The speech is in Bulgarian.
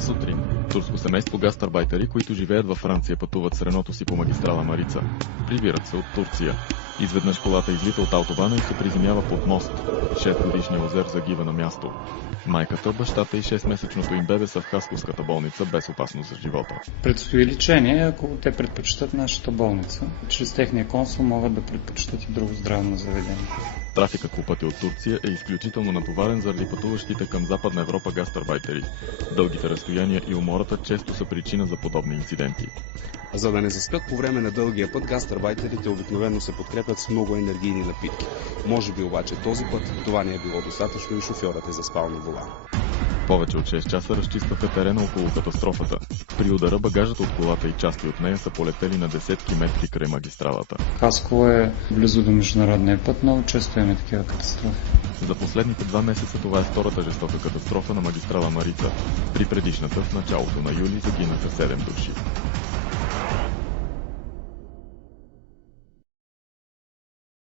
Сутрин. Турско семейство гастарбайтери, които живеят във Франция, пътуват с Реното си по магистрала Марица. Прибират се от Турция. Изведнъж колата излита от автобана и се приземява под мост. 6-годишният Озер загива на място. Майката, бащата и 6-месечното им бебе са в Хасковската болница без опасност за живота. Предстои лечение, ако те предпочитат нашата болница. Чрез техния консул могат да предпочитат и друго здравно заведение. Трафикът по пътя от Турция е изключително натоварен заради пътуващите към Западна Европа гастарбайтери. Дългите разстояния и умората често са причина за подобни инциденти. За да не заспят по време на дългия път, гастарбайтерите обикновено се подкрепят с много енергийни напитки. Може би обаче този път това не е било достатъчно и шофьорът е заспал на волана. Повече от 6 часа разчистваха терена около катастрофата. При удара багажът от колата и части от нея са полетели на десетки метри край магистралата. Хасково е близо до международния път, много често имаме такива катастрофи. За последните 2 месеца това е втората жестока катастрофа на магистрала Марица. При предишната в началото на юли загинаха 7 души.